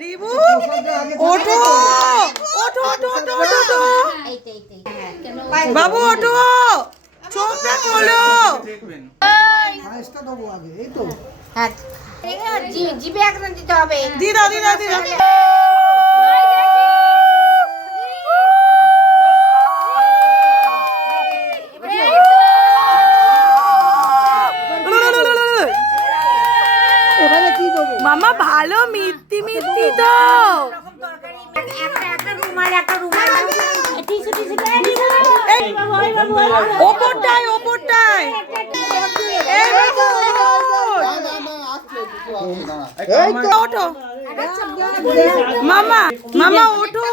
রিবু ওঠো ওঠো ওঠো ওঠো ওঠো বাবু ওঠো চোখটা খোলো জিভে একদম দিতে হবে। দিদা দিদা দিদা মামা ভালো মিথ্যি মিথ্যি তো ওপরটাই ওপরটাই ওঠো মামা মামা ওঠো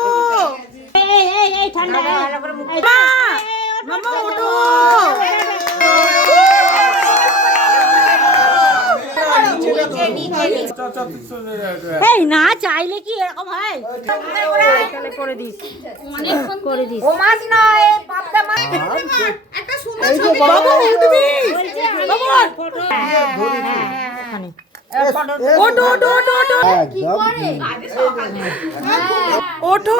মামা ওঠো এই না চাইলে কি এরকম হয়? করে দিস করে দিস। ও মাছ নয়, পাবদা মাছ। একটা সুন্দর ছবি। বাবু উঠবি বাবু ওঠো ওঠো ওঠো ওঠো কি করে? ওঠো